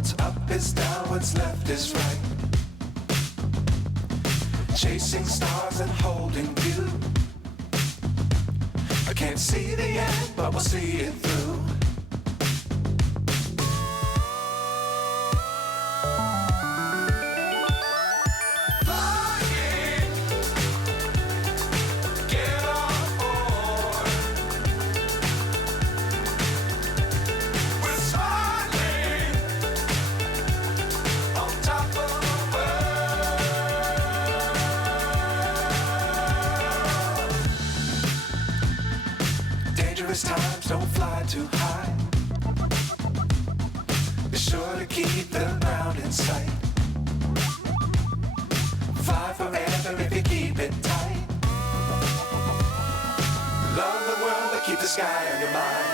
What's up is down, what's left is right. Chasing stars and holding you. I can't see the end, but we'll see it through. Flying, get on board. We're smiling on top of the world. Dangerous times, don't fly too high. Be sure to keep the ground in sight. Fly forever if you keep it tight. Love the world, but keep the sky on your mind.